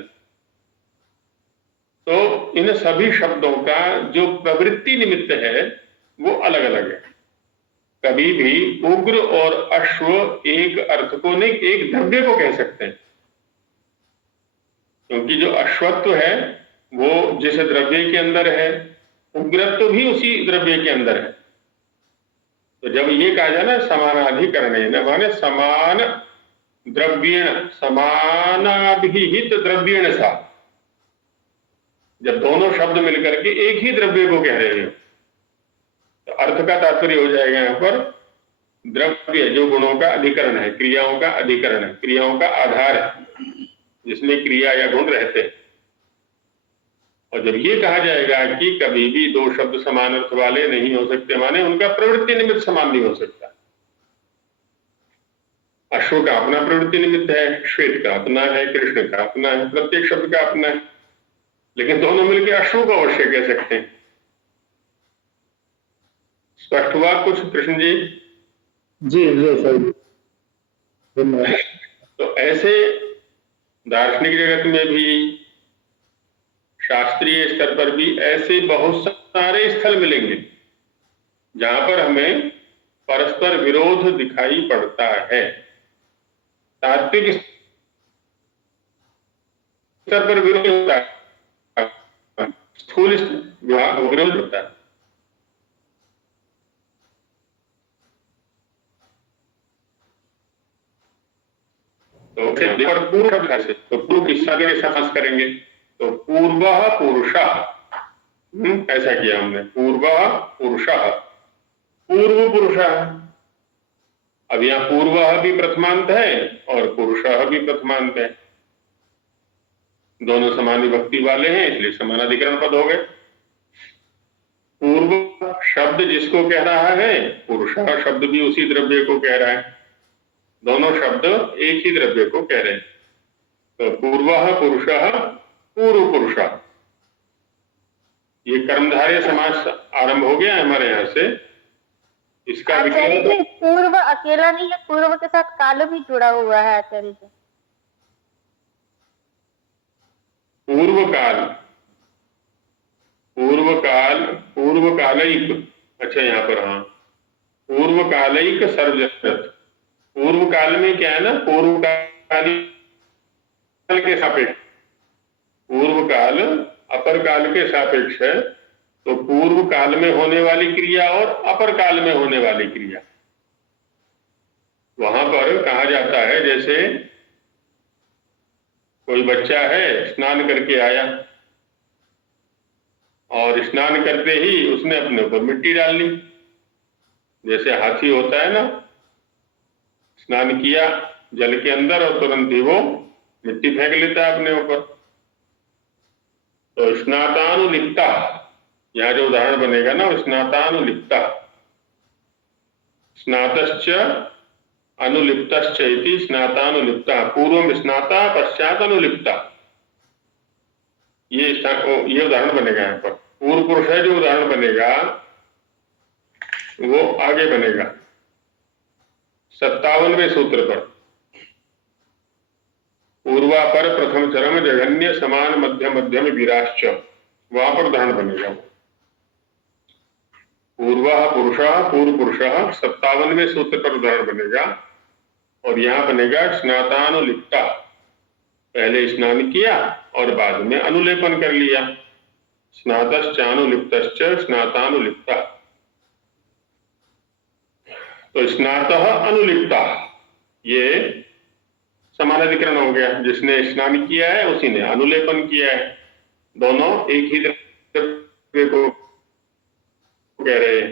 तो इन सभी शब्दों का जो प्रवृत्ति निमित्त है वो अलग अलग है। कभी भी उग्र और अश्व एक अर्थ को नहीं, एक द्रव्य को कह सकते हैं, क्योंकि जो अश्वत्व है वो जिस द्रव्य के अंदर है, उग्रत्व भी उसी द्रव्य के अंदर है। तो जब ये कहा जाए ना समानाधिकरणेन, माने समान द्रव्येण, समानाभिहित द्रव्येण सा, जब दोनों शब्द मिलकर के एक ही द्रव्य को कह रहे हैं तो अर्थ का तात्पर्य हो जाएगा यहां पर द्रव्य, जो गुणों का अधिकरण है, क्रियाओं का अधिकरण है, क्रियाओं का आधार है, जिसमें क्रिया या गुण रहते हैं। और जब ये कहा जाएगा कि कभी भी दो शब्द समान अर्थ वाले नहीं हो सकते, माने उनका प्रवृत्ति निमित्त समान नहीं हो सकता। अश्व का अपना प्रवृत्ति निमित्त है, श्वेत का अपना है, कृष्ण का अपना है, प्रत्येक शब्द का अपना है, लेकिन दोनों मिलकर अश्व को अवश्य कह सकते हैं। स्पष्ट हुआ कुछ कृष्ण जी? जी सर, धन्यवाद। तो ऐसे दार्शनिक जगत में भी, शास्त्रीय स्तर पर भी ऐसे बहुत सारे स्थल मिलेंगे जहां पर हमें परस्पर विरोध दिखाई पड़ता है। तात्विक स्तर पर विरोध होता है, स्थूल विरोध होता है। तो पूर्व से तो पूर्व किस्सा के समास करेंगे तो पूर्व पुरुष, ऐसा किया हमने, पूर्व पुरुष, पूर्व पुरुष। अब यहाँ पूर्व भी प्रथमांत है और पुरुष भी प्रथमांत है, दोनों समान विभक्ति वाले हैं, इसलिए समानाधिकरण पद हो गए। पूर्व शब्द जिसको कह रहा है, पुरुष शब्द भी उसी द्रव्य को कह रहा है, दोनों शब्द एक ही द्रव्य को कह रहे हैं। तो पूर्व पुरुष, पूर्व पुरुष, ये कर्मधारय समास आरंभ हो गया है हमारे यहाँ से। इसका आचार्य जी, पूर्व अकेला नहीं है, पूर्व के साथ काल भी जुड़ा हुआ है आचार्य जी। पूर्व काल, पूर्व काल, पूर्व कालिक, अच्छा यहाँ पर हाँ, पूर्व कालिक सर्वजगत। पूर्व काल में क्या है ना, पूर्व काल के सापेक्ष, पूर्व काल अपर काल के सापेक्ष है, तो पूर्व काल में होने वाली क्रिया और अपर काल में होने वाली क्रिया, वहां पर कहा जाता है जैसे कोई बच्चा है, स्नान करके आया और स्नान करते ही उसने अपने ऊपर मिट्टी डाल ली, जैसे हाथी होता है ना, स्नान किया जल के अंदर और तुरंत ही वो मिट्टी फेंक लेता है अपने ऊपर। तो स्नातानुलिप्ता, यहां जो उदाहरण बनेगा ना, स्नातानुलिप्ता, स्नातश्च अनुलिप्तश्च इति स्नातानुलिप्ता, पूर्वम स्नाता पश्चात अनुलिप्ता, ये उदाहरण बनेगा यहाँ पर। पूर्व पुरुष है जो उदाहरण बनेगा वो आगे बनेगा 57वें सूत्र पर। पूर्वापर प्रथम चरम जघन्य समान मध्य मध्यम विराश्च, वहां पर उदाहरण बनेगा। पूर्व पुरुष, पूर्व पुरुष 57वें सूत्र पर उदाहरण बनेगा, और यहां बनेगा स्नातानुलिप्ता, पहले स्नान किया और बाद में अनुलेपन कर लिया, स्नातश्चानुलिप्तश्च स्नातानुलिप्ता। तो स्नातः अनुलिप्ता, ये समानाधिकरण हो गया, जिसने स्नान किया है उसी ने अनुलेपन किया है, दोनों एक ही द्रव्य को कह रहे हैं।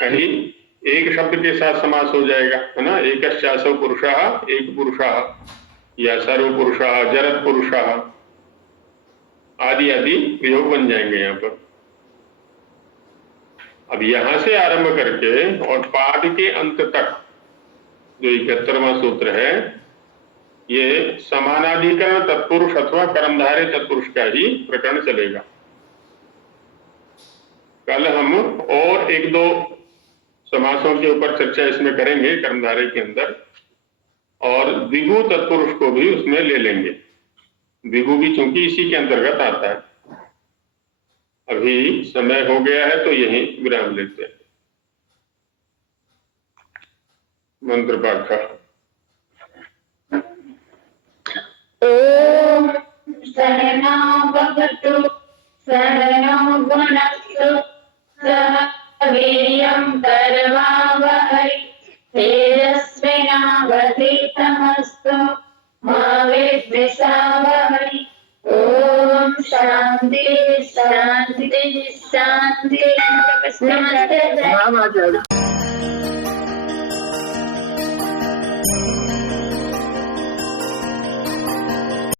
कहीं एक शब्द के साथ समास हो जाएगा, है ना, एकश्चासौ पुरुषः, एक पुरुषः, या सर्व पुरुषः, जरत पुरुषः, आदि आदि प्रयोग बन जाएंगे यहाँ पर। अब यहां से आरंभ करके और पाठ के अंत तक जो 71वां सूत्र है, ये समानाधिकरण तत्पुरुष अथवा कर्मधारय तत्पुरुष का ही प्रकरण चलेगा। कल हम और एक दो समासों के ऊपर चर्चा इसमें करेंगे कर्मधारय के अंदर, और द्विगु तत्पुरुष को भी उसमें ले लेंगे। द्विगु भी चूंकि इसी के अंतर्गत आता है। अभी समय हो गया है तो यहीं विराम लेते हैं। मंत्र पाठ। ओम सहना भवतु सहनौ भुनक्तु सह वीर्यं करवावहै तेजस्विनावधीतमस्तु मा विद्विषावहै। ओम शांति शांति शांति। नमस्ते।